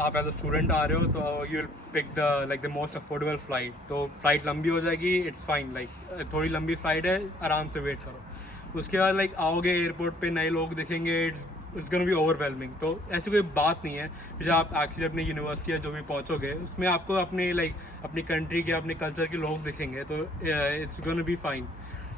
आप as a student आ रहे हो तो you will pick the most affordable flight. तो फ्लाइट लंबी हो जाएगी, इट्स फाइन, थोड़ी लंबी फ़्लाइट है, आराम से वेट करो। उसके बाद आओगे एयरपोर्ट पे, नए लोग दिखेंगे, इट्स गोना बी ओवरवेलमिंग। तो ऐसी कोई बात नहीं है। जब आप एक्चुअली अपनी यूनिवर्सिटी या जो भी पहुँचोगे उसमें आपको अपनी कंट्री के, अपने कल्चर के लोग दिखेंगे, तो इट्स गोना बी फाइन।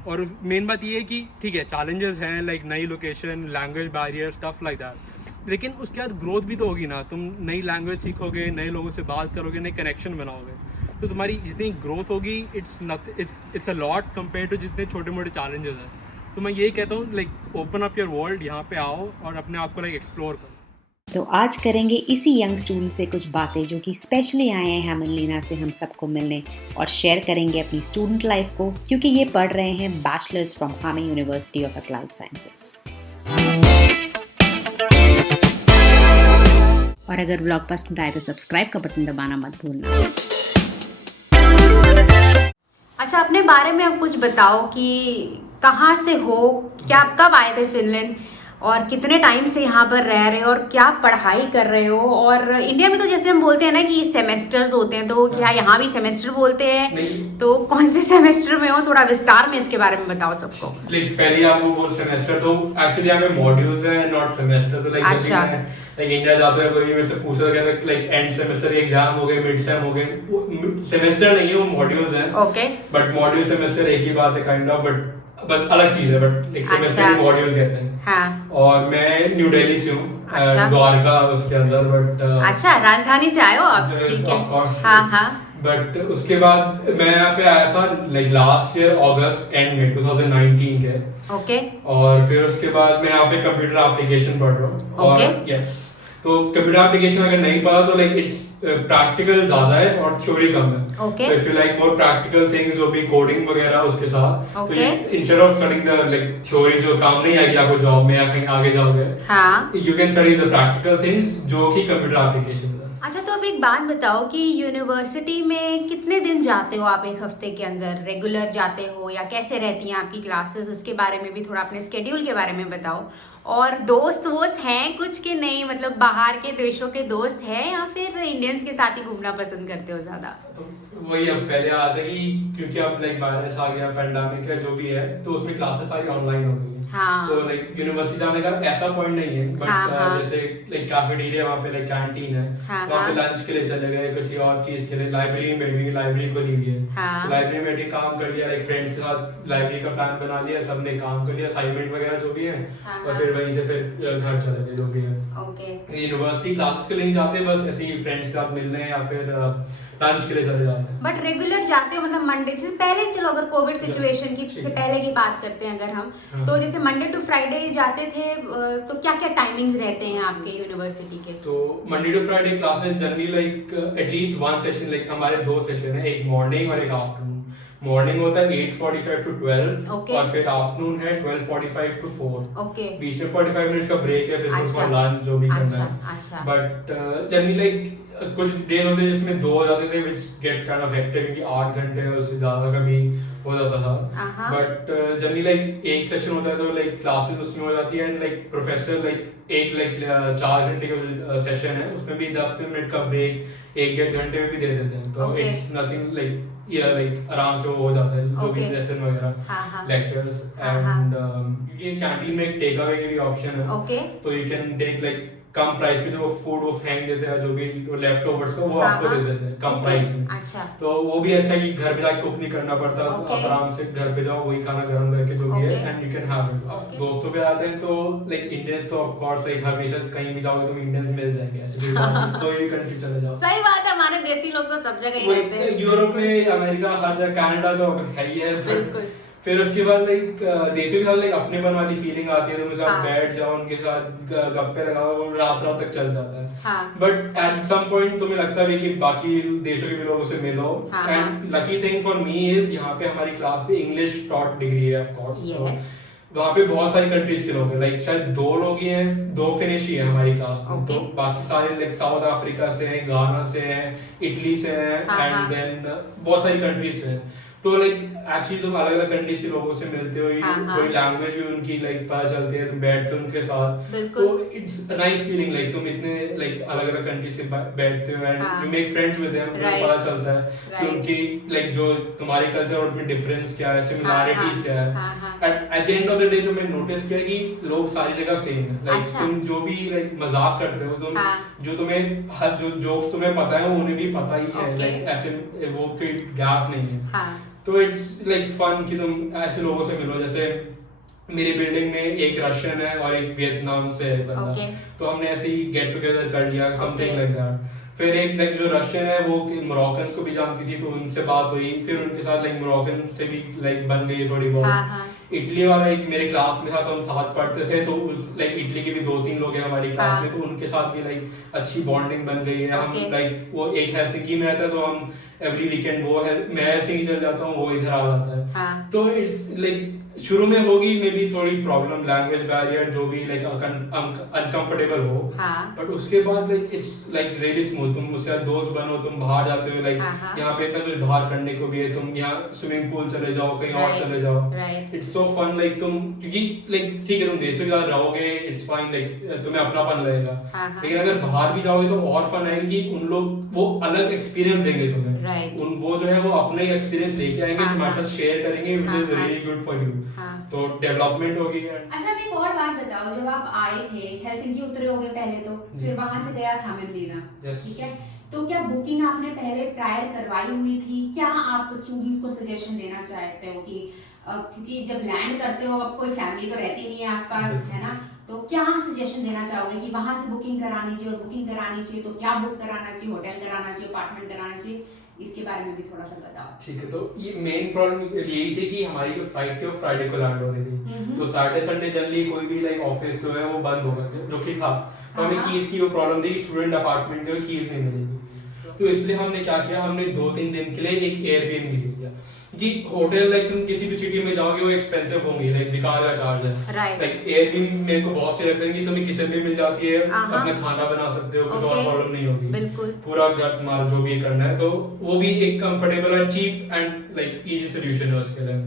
और मेन बात ये है कि ठीक है, चैलेंजेस हैं, नई location, language barrier, stuff like that, लेकिन उसके बाद ग्रोथ भी तो होगी ना। तुम नई लैंग्वेज सीखोगे, नए लोगों से बात करोगे, नए कनेक्शन बनाओगे, तो तुम्हारी जितनी ग्रोथ होगी it's a lot compare to जितने छोटे मोटे चैलेंजेस हैं। तो मैं यही कहता हूँ, ओपन अप योर वर्ल्ड, यहाँ पे आओ और अपने आप को एक्सप्लोर करो। तो आज करेंगे इसी यंग स्टूडेंट से कुछ बातें जो कि स्पेशली आए हैं हेमनलीना से हम सबको मिलने, और शेयर करेंगे अपनी स्टूडेंट लाइफ को, क्योंकि ये पढ़ रहे हैं बैचलर्स फ्रॉम हामे यूनिवर्सिटी ऑफ अप्लाइड साइंसेस। और अगर ब्लॉग पसंद आए तो सब्सक्राइब का बटन दबाना मत भूलना। अच्छा, अपने बारे में अब कुछ बताओ कि कहाँ से हो, क्या आप कब आए थे फिनलैंड, और कितने टाइम से यहाँ पर रह रहे हो, और क्या पढ़ाई कर रहे हो। और इंडिया में तो जैसे हम बोलते हैं ना कि सेमेस्टर्स होते हैं, तो क्या यहाँ भी सेमेस्टर बोलते हैं? तो कौन से सेमेस्टर में हो, थोड़ा विस्तार में इसके बारे में बताओ सबको। पहले आपको बोल सेमेस्टर, तो एक्चुअली यहाँ पे मॉड्यूल्स हैं, नॉट सेमेस्टर। तो अच्छा। इंडिया जाते हैं, कोई भी मेरे से पूछ रहा है एंड सेमेस्टर एग्जाम हो गए, मिड सेम हो गए, सेमेस्टर नहीं है, वो मॉड्यूल्स हैं। ओके। बट मॉड्यूल सेमेस्टर एक ही बात है काइंड ऑफ, बट अलग चीज है, बट एक सेमेस्टर अच्छा। की मॉड्यूल कहते हैं। हाँ। और मैं न्यू दिल्ली से हूँ, अच्छा। द्वारका उसके अंदर, बट अच्छा, राजधानी से आए हो आप, ठीक है। हाँ हाँ। बट उसके बाद मैं यहाँ पे आया था लास्ट ईयर अगस्त एंड में 2019 के। ओके। और फिर उसके बाद मैं यहाँ पे कंप्यूटर एप्लीकेशन पढ़ रहा हूँ। और यस, तो कंप्यूटर एप्लीकेशन अगर नहीं पढ़ा तो इट्स प्रैक्टिकल ज्यादा है और थ्योरी कम है। ओके। तो if you like more practical things, जो भी कोडिंग वगैरह उसके साथ, तो okay. Instead of studying the theory जो काम नहीं आएगी आपको जॉब में या कहीं आगे जाओगे, हाँ, you can study the practical things जो कि कंप्यूटर एप्लीकेशन है। अच्छा, तो अब एक बात बताओ कि यूनिवर्सिटी में कितने दिन जाते हो आप एक हफ्ते के अंदर? रेगुलर जाते हो या कैसे रहती हैं आपकी क्लासेस? उसके बारे में भी थोड़ा, अपने स्केड्यूल के बारे में बताओ। और दोस्त वोस्त हैं कुछ के नहीं, मतलब बाहर के देशों के दोस्त हैं, या फिर इंडियंस के साथ ही घूमना पसंद करते हो ज्यादा? तो वही अब पहले आता है कि क्योंकि अब वायरस आ गया, पेंडेमिक है जो भी है, तो उसमें क्लासेस सारी ऑनलाइन हो गई है। हाँ। तो यूनिवर्सिटी जाने का ऐसा पॉइंट नहीं है, बट हाँ, हाँ। जैसे कैफेटेरिया, वहाँ पे कैंटीन है, हाँ, वहाँ पे हाँ। लंच के लिए चले गए, किसी और चीज के लिए लाइब्रेरी में बैठ गए, लाइब्रेरी खोली हुई है। हाँ। तो लाइब्रेरी में बैठ के काम कर लिया, फ्रेंड्स के साथ लाइब्रेरी का प्लान बना लिया, सबने काम कर लिया, असाइनमेंट वगैरह जो भी है। हाँ, और हाँ। फिर वहीं से फिर घर चले गए जो भी है। ओके। यूनिवर्सिटी क्लासेस के लिए नहीं जाते, बस ऐसे ही फ्रेंड्स के साथ मिलने या फिर लंच के लिए चले जाते हैं। बट रेगुलर जाते हो, मतलब मंडे से पहले, चलो अगर कोविड सिचुएशन की से पहले की बात करते हैं अगर हम, तो जैसे मंडे टू फ्राइडे जाते थे, तो क्या क्या टाइमिंग्स रहते हैं आपके यूनिवर्सिटी के? तो Monday to Friday classes generally at least one session, हमारे दो सेशन है, एक मॉर्निंग और एक आफ्टरनून। मॉर्निंग होता है 8:45 to 12, और फिर आफ्टरनून है 12:45 to 4। ओके। बीच में 45 मिनट्स का ब्रेक है, फिर अच्छा। लंच जो भी करना है। अच्छा। बट जनरली कुछ डेज होते हैं जिसमें 2 हो जाते थे, which gets kind of hectic, क्योंकि 8 घंटे उससे ज्यादा कभी हो जाता था। बट जनरली एक सेशन होता है तो क्लासेस उसमें हो जाती है, एंड प्रोफेसर एक 4 घंटे का सेशन है, उसमें भी 10 मिनट का ब्रेक 1-1.5 घंटे में भी दे देते हैं। तो इट्स नथिंग, आराम से वो हो जाता है जो भी लेसन वगैरह, लेक्चर्स। एंड क्योंकि कैंटीन में एक टेक अवे की भी ऑप्शन है, तो यू कैन टेक कम प्राइस पे जो फूड वो फेंक देते हैं, जो भी लेफ्ट ओवर्स का वो आपको दे देते हैं कम प्राइस में। अच्छा। तो वो भी अच्छा है कि घर पे जाके कुक नहीं करना पड़ता, आप आराम से घर पे जाओ, वही खाना गर्म करके जो भी है, and you can have it. दोस्तों पे आते हैं तो इंडियंस तो ऑफ कोर्स हमेशा कहीं भी जाओगे तो इंडियंस मिल जाएंगे, ऐसे भी कोई भी कंट्री चले जाओ। सही बात है, हमारे देसी लोग तो सब जगह ही रहते हैं। यूरोप में, अमेरिका, हर जगह, कनाडा तो है ही है। बिल्कुल। फिर उसके बाद देसी के साथ अपनेपन वाली फीलिंग आती है, तो मुझे आप बैठ जाओ उनके साथ, गप्पे लगाओ, रात रात तक चल जाता है। बट एट सम पॉइंट तुम्हें लगता है कि बाकी देशों के भी लोगों से मिलो। And lucky thing for me is यहाँ पे हमारी क्लास पे इंग्लिश टॉट डिग्री है ऑफ कोर्स। वहाँ पे बहुत सारी कंट्रीज के लोग हैं, शायद 2 लोग ही हैं, 2 फिनिश ही है हमारी क्लास में। तो बाकी सारे साउथ अफ्रीका से हैं, गाना से हैं, इटली से हैं, एंड देन बहुत सारी कंट्रीज से हैं। तो लाइक एक्चुअली तुम अलग अलग कंट्रीज के लोगों से मिलते हो, हाँ, हाँ। कोई लैंग्वेज भी उनकी लाइक पता चलती है, तुम बैठते हो उनके साथ, बिल्कुल। तो it's a nice feeling like तुम इतने लाइक अलग अलग कंट्री से बैठते हो एंड हाँ। You make friends with them, तुम्हें Right. पता चलता है कि Right. उनकी लाइक जो तुम्हारे कल्चर और उसमें डिफरेंस क्या है, हाँ, सिमिलैरिटीज क्या है। हाँ, हाँ। At the end of the day जो मैं नोटिस किया कि लोग सारी जगह सेम है, लाइक अच्छा। तुम जो भी लाइक मजाक करते हो, तुम हाँ। जो तुम्हें हर जो जोक्स तुम्हें पता है वो उन्हें भी पता ही है, Okay. लाइक ऐसे वो कोई गैप नहीं है। हाँ। तो इट्स लाइक फन कि तुम ऐसे लोगों से मिलो, जैसे मेरी बिल्डिंग में एक रशियन है और एक वियतनाम से है बंदा, Okay. तो हमने ऐसे ही गेट टुगेदर कर लिया, समथिंग Okay. Like that. फिर एक लाइक जो रशियन है वो मोरक्कन को भी जानती थी, तो उनसे बात हुई, फिर उनके साथ लाइक मोरक्कन से भी लाइक बन गई थोड़ी हाँ, बहुत। हाँ। इटली वाला एक मेरे क्लास में था, तो हम साथ पढ़ते थे, तो उस लाइक इटली के भी 2-3 लोग हैं हमारी क्लास हाँ। में, तो उनके साथ भी लाइक अच्छी बॉन्डिंग बन गई है। हम Okay. लाइक वो एक हेलसिंकी में रहता है, तो हम एवरी वीकेंड वो है, मैं हेलसिंकी चल जाता हूँ, वो इधर आ जाता है। हाँ। तो इट्स लाइक शुरू में होगी मे बी थोड़ी प्रॉब्लम, लैंग्वेज बैरियर जो भी लाइक अनकंफर्टेबल हो, हाँ। बट उसके बाद like it's like really smooth, तुम उससे दोस्त बनो, तुम बाहर जाते हो, लाइक हाँ, हाँ। यहाँ पे इतना कुछ बाहर करने को भी है, तुम यहाँ स्विमिंग पूल चले जाओ, कहीं और Right. चले जाओ, Right. It's so fun, like तुम क्योंकि लाइक ठीक है तुम देश के साथ रहोगे, इट्स फाइन, लाइक तुम्हें अपनापन लगेगा, हाँ, हाँ। लेकिन अगर बाहर भी जाओगे तो और फन आएगी, उन लोग वो अलग एक्सपीरियंस देंगे तुम्हें, Right. उन वो जो है वो अपने एक्सपीरियंस लेके आएंगे, हाँ, तुम्हारे हाँ। साथ शेयर करेंगे, विच हाँ, इज हाँ। Really good for you. हाँ। तो डेवलपमेंट होगी। अच्छा, अब एक और बात बताओ, जब आप आए थे हेलसिंकी उतरे होगे पहले तो, जी। फिर वहां से गया हैमिल्टोन, Yes. ठीक है, तो क्या बुकिंग आपने पहले प्रायर करवाई हुई थी? क्या आप स्टूडेंट्स को सजेशन देना चाहते हो कि क्योंकि जब लैंड करते हो अब कोई फैमिली तो रहती नहीं है आसपास, है ना, तो क्या सजेशन देना चाहोगे कि वहां से बुकिंग करानी चाहिए, और बुकिंग करानी चाहिए तो क्या बुक कराना चाहिए, होटल कराना चाहिए, अपार्टमेंट कराना चाहिए, इसके बारे में भी थोड़ा सा बताओ। ठीक है, तो ये मेन प्रॉब्लम यही थी कि हमारी जो फ्लाइट थी वो फ्राइडे को लैंड हो रही थी, तो सैटरडे संडे जनरली कोई भी लाइक ऑफिस जो है वो बंद होगा, जो कि था, तो हमें हाँ। कीज की वो प्रॉब्लम थी, स्टूडेंट अपार्टमेंट के कीज नहीं मिलेगी, तो इसलिए हमने क्या किया, हमने 2-3 दिन के लिए एक एयरबीएनबी ले लिया कि होटल लाइक तुम किसी भी सिटी में जाओगे वो एक्सपेंसिव होंगे, लाइक बेकार का चार्ज है, Right. लाइक एयरबीएनबी मेरे को बहुत से लगता है कि तुम्हें किचन भी मिल जाती है, हाँ। अपना खाना बना सकते हो, कुछ और Okay. प्रॉब्लम नहीं होगी, बिल्कुल। पूरा घर तुम्हारा जो भी करना है, तो वो भी एक कंफर्टेबल और cheap and like easy solution है उसके लिए।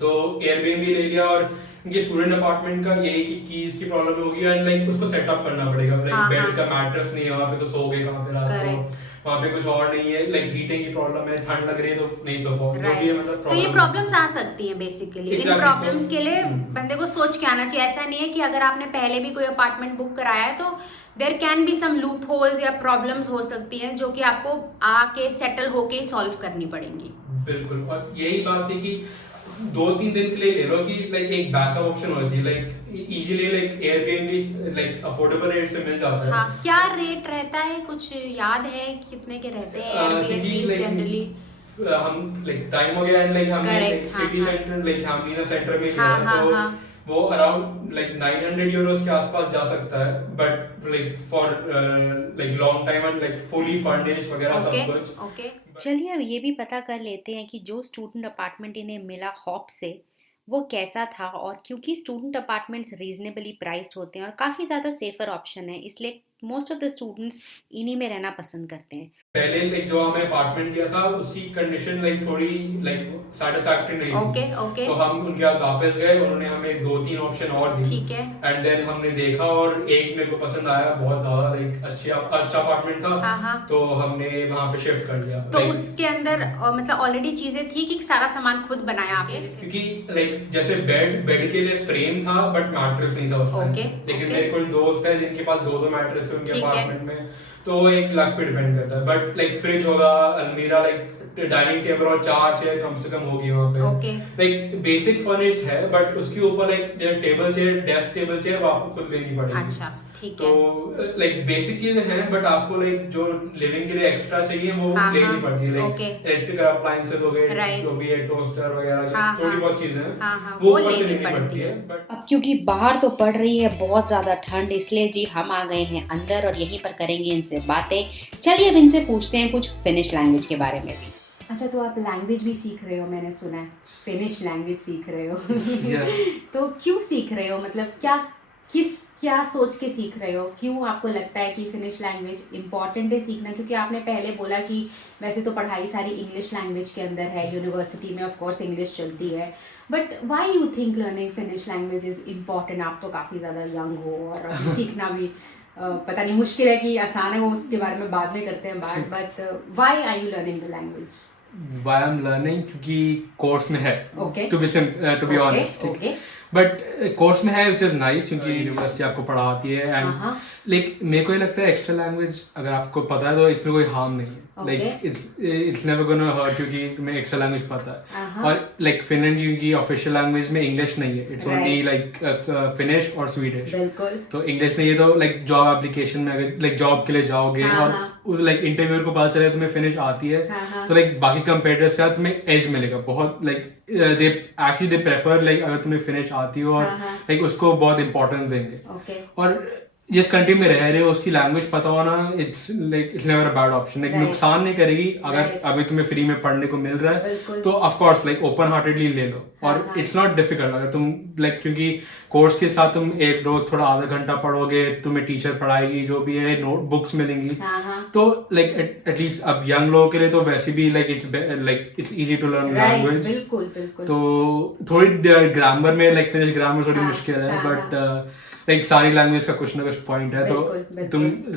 तो एयरबीएनबी ले लिया, और इनके स्टूडेंट अपार्टमेंट का यही कि कीज की प्रॉब्लम होगी एंड लाइक उसको सेटअप करना पड़ेगा, लाइक हाँ, बेड हाँ। का मैट्रेस नहीं है वहाँ पे, तो सोओगे कहाँ पे रात को, Correct. वहाँ पे कुछ और नहीं है, लाइक हीटिंग की प्रॉब्लम है, ठंड लग रही है तो नहीं सो पाओगे, जो भी है मतलब तो ये प्रॉब्लम्स आ सकती हैं बेसिकली। इन Exactly, प्रॉब्लम्स तो- के लिए बंदे को सोच के आना चाहिए। ऐसा नहीं है कि अगर आपने पहले भी कोई अपार्टमेंट बुक कराया है तो there can be some loop holes या प्रॉब्लम्स हो सकती हैं जो कि आपको आके सेटल होके ही सॉल्व करनी पड़ेंगी। बिल्कुल, और यही बात है कि 2-3 दिन के लिए ले लो कि लाइक एक बैकअप ऑप्शन होती है, like easily like Airbnb like affordable rate से मिल जाता है। हाँ, क्या रेट रहता है, कुछ याद है कितने के रहते हैं एयरबीएनबी जनरली? हम लाइक टाइम हो गया एंड लाइक हमने Correct, हाँ, सिटी हाँ। सेंटर लाइक हैमिल्टन सेंटर में हाँ, लिया, हाँ, तो हाँ। वो अराउंड लाइक 900 यूरोस के आसपास जा सकता है, but like for like long time and like fully furnished वगैरह ओके सब कुछ। ओके। चलिए अब ये भी पता कर लेते हैं कि जो स्टूडेंट अपार्टमेंट इन्हें मिला हॉप से वो कैसा था, और क्योंकि स्टूडेंट अपार्टमेंट्स रीजनेबली प्राइस्ड होते हैं और काफ़ी ज़्यादा सेफर ऑप्शन है, इसलिए मोस्ट ऑफ द स्टूडेंट्स इन्हीं में रहना पसंद करते हैं। पहले लाइक जो हमें अपार्टमेंट दिया था उसकी कंडीशन लाइक थोड़ी लाइक सैटिस्फैक्टरी नहीं थी, ओके ओके तो हम उनके पास वापस गए, उन्होंने हमें 2-3 ऑप्शन और दी, ठीक है। एंड देन हमने देखा और एक मेरे को पसंद आया, बहुत ज्यादा लाइक अच्छा अपार्टमेंट था, हाँ हाँ। तो हमने वहां पे शिफ्ट कर लिया। तो Like, उसके अंदर मतलब ऑलरेडी चीजें थी कि सारा सामान खुद बनाया आपने? क्योंकि लाइक जैसे बेड के लिए फ्रेम था बट मैट्रेस नहीं था उसमें, Okay, लेकिन okay. मेरे कुछ दोस्त है जिनके पास 2-2 मैट्रेस थे उनके ठीक है। अपार्टमेंट में, तो वो एक लाख पे डिपेंड करता है, बट लाइक फ्रिज होगा, अलमीरा, लाइक डाइनिंग टेबल और 4 चेयर कम से कम होगी वहाँ पे, ओके लाइक बेसिक फर्निश्ड है, बट उसके ऊपर like table chair, desk table chair वो आपको खुद लेनी पड़ेगी। अच्छा ठीक तो है। लाइक बेसिक चीजें हैं, बट आपको लाइक जो लिविंग के लिए एक्स्ट्रा चाहिए वो हाँ, लेनी हाँ, पड़ती है, लाइक okay. इलेक्ट्रिकल अप्लायंसेस हो गए, Right. जो भी है टोस्टर वगैरह, जो हाँ, थोड़ी हाँ. बहुत चीजें हैं हाँ, हाँ, वो वो ऊपर से लेनी लेनी पड़ती पड़ती है। है, बट अब क्योंकि बाहर तो पड़ रही है बहुत ज़्यादा ठंड, इसलिए जी हम आ गए हैं अंदर और यहीं पर करेंगे इनसे बातें। चलिए अब इनसे पूछते हैं कुछ फिनिश लैंग्वेज के बारे में भी। अच्छा, तो आप लैंग्वेज भी सीख रहे हो, मैंने सुना है फिनिश लैंग्वेज सीख रहे हो Yeah. तो क्यों सीख रहे हो, मतलब क्या किस क्या सोच के सीख रहे हो, क्यों आपको लगता है कि फिनिश लैंग्वेज इम्पॉर्टेंट है सीखना? क्योंकि आपने पहले बोला कि वैसे तो पढ़ाई सारी इंग्लिश लैंग्वेज के अंदर है, यूनिवर्सिटी में ऑफ कोर्स इंग्लिश चलती है, but why you think learning finish language is important? आप तो काफ़ी ज़्यादा यंग हो और अभी सीखना भी पता नहीं मुश्किल है कि आसान है, वो उसके बारे में बाद में करते हैं बात, but why are you learning the language? Why I'm learning क्योंकि कोर्स में है, Okay. to be honest, ठीक है, बट कोर्स में है which is nice क्योंकि यूनिवर्सिटी आपको पढ़ाती है एंड लाइक मेरे को ये लगता है एक्स्ट्रा लैंग्वेज अगर आपको पता है तो इसमें कोई हार्म नहीं है, like it's never gonna hurt क्योंकि तुम्हें एक्स्ट्रा लैंग्वेज पता है। और लाइक फिनलैंड क्योंकि ऑफिशियल लैंग्वेज में इंग्लिश नहीं है, इट्स ओनली लाइक फिनिश और स्वीडिश, तो इंग्लिश नहीं है, तो लाइक जॉब एप्लीकेशन में अगर लाइक जॉब के लिए जाओगे और लाइक इंटरव्यूअर को पता चले तुम्हें फिनिश आती है तो लाइक बाकी कंपेटिटर्स के साथ तुम्हें एज मिलेगा बहुत, लाइक दे प्रेफर लाइक अगर तुम्हें फिनिश आती हो और लाइक उसको बहुत इंपॉर्टेंस देंगे। और जिस कंट्री में रह रहे हो उसकी लैंग्वेज पता होना it's never a bad option, like नुकसान नहीं करेगी अगर अभी तुम्हें फ्री में पढ़ने को मिल रहा है तो of course like open heartedly ले लो। और इट्स नॉट डिफिकल्ट अगर तुम लाइक क्योंकि कोर्स के साथ तुम एक रोज थोड़ा आधा घंटा पढ़ोगे, तुम्हें टीचर पढ़ाएगी जो भी है, नोट बुक्स मिलेंगी, तो लाइक एटलीस्ट अब यंग लोगों के लिए तो वैसे भी like it's easy to learn language. बिल्कुल। तो थोड़ी ग्रामर में लाइक फिनिश ग्रामर थोड़ी मुश्किल है, बट लाइक सारी लैंग्वेज का कुछ ना कुछ पॉइंट है, तो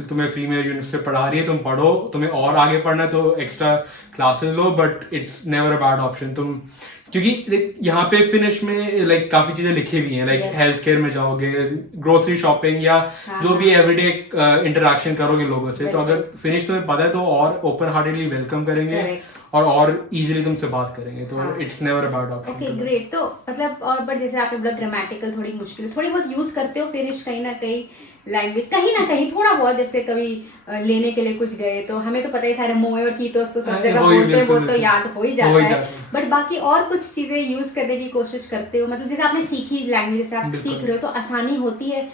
तुम्हें फ्री में यूनिवर्सिटी पढ़ा रही है, तुम पढ़ो, तुम्हें और आगे पढ़ना है तो extra classes low, but it's never a bad option. तुम क्योंकि यहाँ पे फिनिश में लाइक काफी चीजें लिखी हुई हैं, लाइक हेल्थ केयर में जाओगे, ग्रोसरी शॉपिंग या जो भी एवरीडे इंटरेक्शन करोगे लोगों से, तो अगर फिनिश तुम्हें पता है तो और ओपन हार्टेडली वेलकम करेंगे और इजीली तुमसे बात करेंगे, तो it's never a bad option. Okay great. तो मतलब और बट जैसे आपने बोला ग्रामेटिकल थोड़ी मुश्किल, थोड़ी बहुत यूज करते हो फिनिश कहीं ना कहीं थोड़ा बहुत, जैसे कभी लेने के लिए कुछ गए तो हमें तो पता ही सारे मोए और कीटोस तो सब जगह बोलते हैं, वो तो याद हो ही जाता है, बट बाकी और कुछ चीजें यूज करने की कोशिश करते हो? मतलब जैसे आपने सीखी लैंग्वेज, जैसे आप सीख रहे हो तो आसानी होती है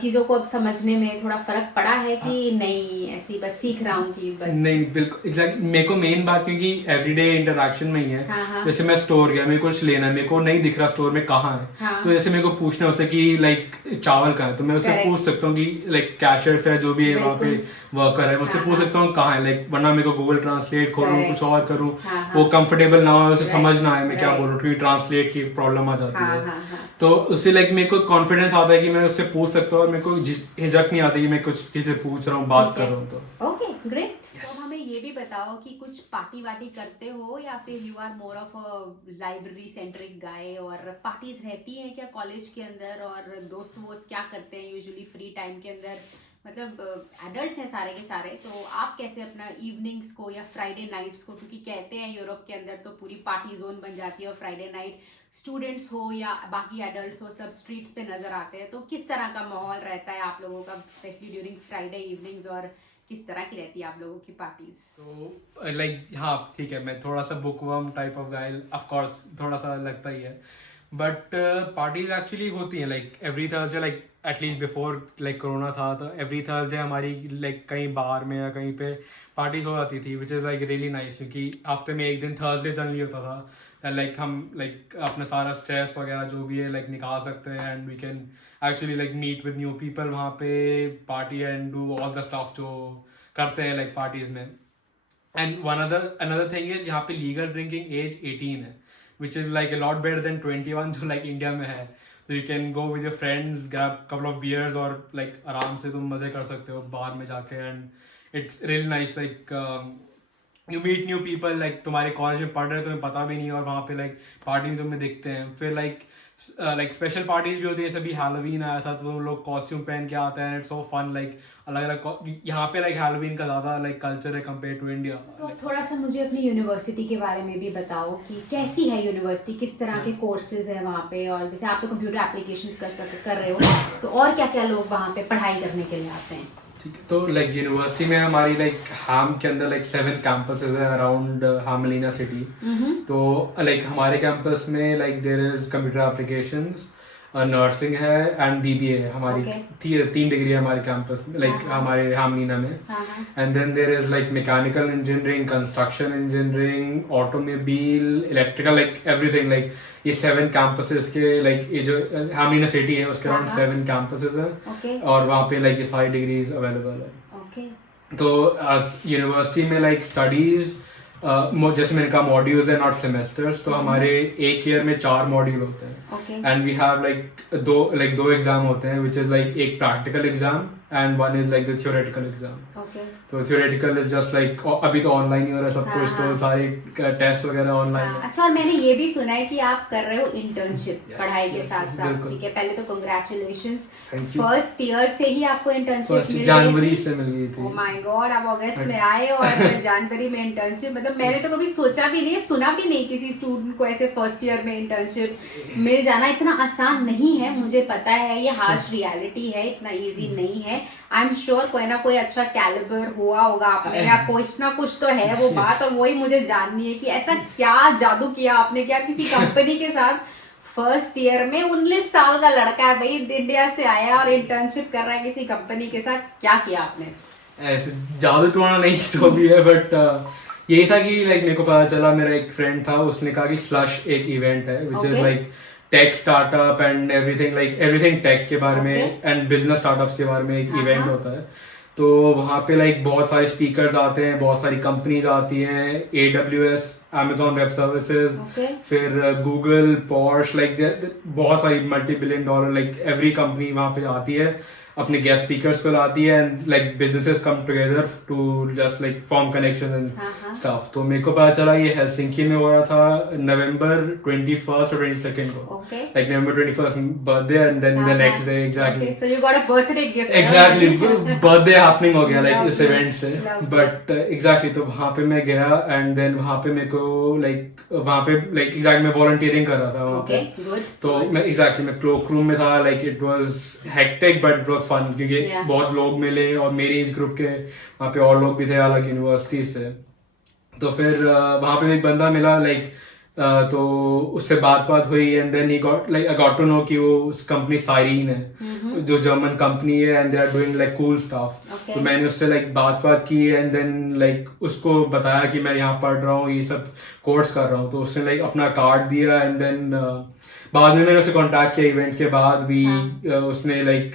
चीजों को अब समझने में, थोड़ा फर्क पड़ा है कि नहीं ऐसी बस सीख रहा हूँ कि बस? नहीं बिल्कुल एग्जैक्टली, मेरे को मेन बात क्योंकि एवरीडे इंटरेक्शन में ही है, जैसे मैं स्टोर गया, मेरे को कुछ लेना है, मेरे को नहीं दिख रहा स्टोर में कहाँ है, तो जैसे मेरे को पूछना है उससे कि लाइक चावल कहाँ है, तो मैं उससे पूछ सकता हूँ कि लाइक कैशियर्स है जो भी है वहाँ पे वर्कर है, उससे पूछ सकता हूँ कहाँ है, लाइक वरना मेरे को गूगल ट्रांसलेट खोलूँ कुछ और करूँ, वो कंफर्टेबल ना हो, उसे समझ ना आए मैं क्या बोल रहा हूँ क्योंकि ट्रांसलेट की प्रॉब्लम आ जाती है, तो उससे लाइक मेरे को कॉन्फिडेंस आता है कि मैं उससे पूछ सकता हूँ और मेरे को हिचक नहीं आती कि मैं कुछ किसी से पूछ रहा हूँ, बात कर रहा हूँ। तो ओके ग्रेट। तो हमें ये भी बताओ कि कुछ पार्टी वार्टी करते हो या फिर you are more of a library centric guy, और पार्टीज रहती हैं क्या कॉलेज के अंदर, और दोस्त वोस्त क्या करते हैं यूजुअली फ्री टाइम के अंदर? मतलब एडल्ट्स हैं सारे के सारे, तो आप कैसे अपना इवनिंग्स को या फ्राइडे नाइट्स को, क्योंकि कहते हैं यूरोप के अंदर तो पूरी पार्टी जोन बन जाती है और फ्राइडे नाइट स्टूडेंट्स हो या बाकी एडल्ट्स हो सब स्ट्रीट्स पे नजर आते हैं, तो किस तरह का माहौल रहता है आप लोगों का स्पेशली ड्यूरिंग फ्राइडे इवनिंग्स, और किस तरह की रहती है आप लोगों की पार्टीज? तो लाइक हाँ ठीक है, मैं थोड़ा सा bookworm type of guy, of course थोड़ा सा लगता ही है, बट पार्टीज एक्चुअली होती हैं like every Thursday, like at least before like corona था तो एवरी थर्सडे हमारी लाइक कहीं बाहर में या कहीं पे पार्टीज हो जाती थी, which is like really nice, क्योंकि हफ्ते में एक दिन थर्सडे जनरली होता था, लाइक हम लाइक अपना सारा स्ट्रेस वगैरह जो भी है लाइक निकाल सकते हैं and we can actually like meet with new people वहाँ पे, party and do all the stuff जो करते हैं लाइक पार्टीज में। एंड अनदर थिंग इज यहाँ पे लीगल ड्रिंकिंग एज 18 है, which is like a lot better than 21 जो like India में है, तो you can go with your friends, grab couple of beers और like आराम से तुम मजे कर सकते हो बाहर में जाके, and it's really nice like you meet new people, like तुम्हारे कॉलेज में पढ़ रहे हो तुम्हें पता भी नहीं और वहाँ पे like पार्टी में तुम्हें दिखते हैं, फिर like स्पेशल पार्टीज भी होती है, जैसे हैलोवीन आया था तो लोग कॉस्ट्यूम पहन के आते हैं, इट्स सो फन, लाइक अलग अलग यहाँ पे लाइक हैलोवीन का ज़्यादा लाइक कल्चर है कंपेयर टू इंडिया। तो थोड़ा सा मुझे अपनी यूनिवर्सिटी के बारे में भी बताओ कि कैसी है यूनिवर्सिटी, किस तरह के कोर्सेज है वहाँ पे, और जैसे आप तो कंप्यूटर एप्लीकेशंस कर रहे हो, तो और क्या क्या लोग वहाँ पे पढ़ाई करने के लिए आते हैं? ठीक है, तो लाइक यूनिवर्सिटी में हमारी लाइक हाम के अंदर लाइक 7 कैंपसेस है अराउंड हामलीना सिटी, तो लाइक हमारे कैंपस में like there is computer applications, nursing है एंड बीबीए है हमारी। Okay. 3 डिग्री है हमारे कैंपस में, लाइक हमारे हामनीना में। And then there is like mechanical engineering, construction engineering, automobile, electrical, like everything. Like ये 7 कैंपसेस के, लाइक ये जो हामनीना सिटी है उसके अराउंड 7 कैंपसेस हैं और वहाँ पे लाइक ये सारी डिग्रीज अवेलेबल है। तो यूनिवर्सिटी में लाइक स्टडीज जैसे मैंने कहा मॉड्यूल्स है नॉट सेमेस्टर्स, तो हमारे एक ईयर में 4 मॉड्यूल होते हैं एंड वी हैव लाइक दो एग्जाम होते हैं विच इज लाइक एक practical exam and one is like the theoretical exam. तो थ्योरेटिकल इज जस्ट लाइक अभी तो ऑनलाइन ही हो रहा है सब कुछ, तो सारे टेस्ट वगैरह ऑनलाइन। अच्छा, और मैंने ये भी सुना है कि आप कर रहे हो इंटर्नशिप पढ़ाई के साथ साथ, ठीक है? पहले तो कांग्रेचुलेशंस, फर्स्ट ईयर से ही आपको इंटर्नशिप मिल गई, जनवरी से मिल गई थी। ओह माय गॉड, आप अगस्त में आए और जनवरी में इंटर्नशिप, मतलब मैंने तो कभी सोचा भी नहीं, सुना भी नहीं किसी स्टूडेंट को ऐसे फर्स्ट ईयर में इंटर्नशिप मिल जाना। इतना आसान नहीं है, मुझे पता है, ये हार्श रियलिटी है, इतना इजी नहीं है। आई एम श्योर कोई ना कोई अच्छा कैलिबर हुआ होगा आपने, या कुछ ना कुछ तो है वो बात, और वही मुझे जाननी है कि ऐसा क्या जादू किया आपने, क्या किसी कंपनी के साथ फर्स्ट ईयर में 19 साल का लड़का है भाई, इंडिया से आया और इंटर्नशिप कर रहा है किसी कंपनी के साथ, क्या किया आपने? ऐसे जादू टोना नहीं जो भी है, बट यही था कि लाइक मेरे को पता चला, मेरा एक फ्रेंड था उसने कहा कि स्लश एक इवेंट है which is like tech startup and everything, like everything tech के बारे में एंड बिजनेस स्टार्टअप्स के बारे में एक इवेंट होता है। तो वहाँ पे लाइक बहुत सारे स्पीकर्स आते हैं, बहुत सारी कंपनीज आती हैं, AWS, Amazon वेब सर्विसेज, फिर गूगल, पॉर्श, लाइक बहुत सारी $multi-billion लाइक एवरी कंपनी वहाँ पे आती है, अपने गेस्ट स्पीकर्स को लाती है and like businesses come together to just like form connection and stuff. तो मेरे को पता चला ये हेलसिंकी में हो रहा था नवंबर 21st और 22nd को, like November 21st birthday and then the next day exactly so you got a birthday gift, exactly birthday happening हो गया लाइक इस इवेंट से। बट एग्जैक्टली तो वहाँ पे मैं गया एंड देन वहाँ पे मेरे को लाइक वहाँ पे लाइक एग्जैक्टली मैं वॉलंटियरिंग कर रहा था वहाँ पे। तो मैं एग्जैक्टली मैं क्लोक रूम में था, like it was hectic but it was fun क्योंकि बहुत लोग मिले और मेरे एज ग्रुप के वहाँ पे और लोग भी थे अलग यूनिवर्सिटी से। तो फिर वहाँ पे एक बंदा मिला लाइक तो उससे बात हुई and then he got like I got to know कि वो उस कंपनी साइरीन है जो जर्मन कंपनी है and they are doing like cool stuff. तो मैंने उससे लाइक बात की एंड देन लाइक उसको बताया कि मैं यहाँ पढ़ रहा हूँ, ये सब कोर्स कर रहा हूँ। तो उसने लाइक अपना कार्ड दिया एंड देन बाद में मैंने उसे कांटेक्ट किया इवेंट के बाद भी। उसने लाइक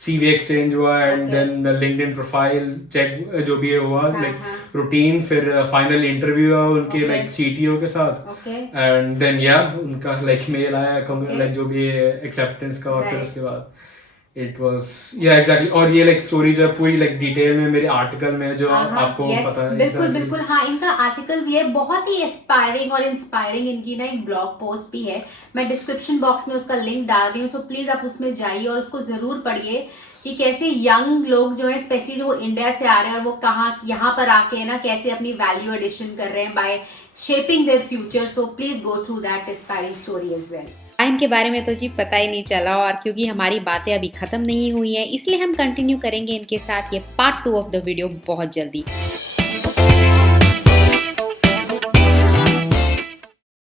सीवी एक्सचेंज हुआ and then LinkedIn profile check जो भी हुआ लाइक रूटीन, फिर फाइनल इंटरव्यू हुआ उनके लाइक CTO के साथ एंड देन उनका लाइक मेल आया लाइक जो भी एक्सेप्टेंस का, और फिर उसके बाद इट वाज एग्जैक्टली। और ये लाइक स्टोरी जो पूरी लाइक डिटेल में मेरे आर्टिकल में जो आपको पता है। बिल्कुल बिल्कुल, हाँ, इनका आर्टिकल भी है, बहुत ही एस्पायरिंग और इंस्पायरिंग इनकी ना एक ब्लॉग पोस्ट भी है, मैं डिस्क्रिप्शन बॉक्स में उसका लिंक डाल रही हूँ, सो प्लीज आप उसमें जाइए और उसको जरूर पढ़िए कि कैसे यंग लोग जो है स्पेशली जो इंडिया से आ रहे हैं और वो कहाँ यहाँ पर आके ना कैसे अपनी वैल्यू एडिशन कर रहे हैं by shaping their future. So please go through that inspiring story as well. Time के बारे में तो जी पता ही नहीं चला, और क्योंकि हमारी बातें अभी ख़त्म नहीं हुई हैं इसलिए हम कंटिन्यू करेंगे इनके साथ ये पार्ट 2 ऑफ द वीडियो बहुत जल्दी।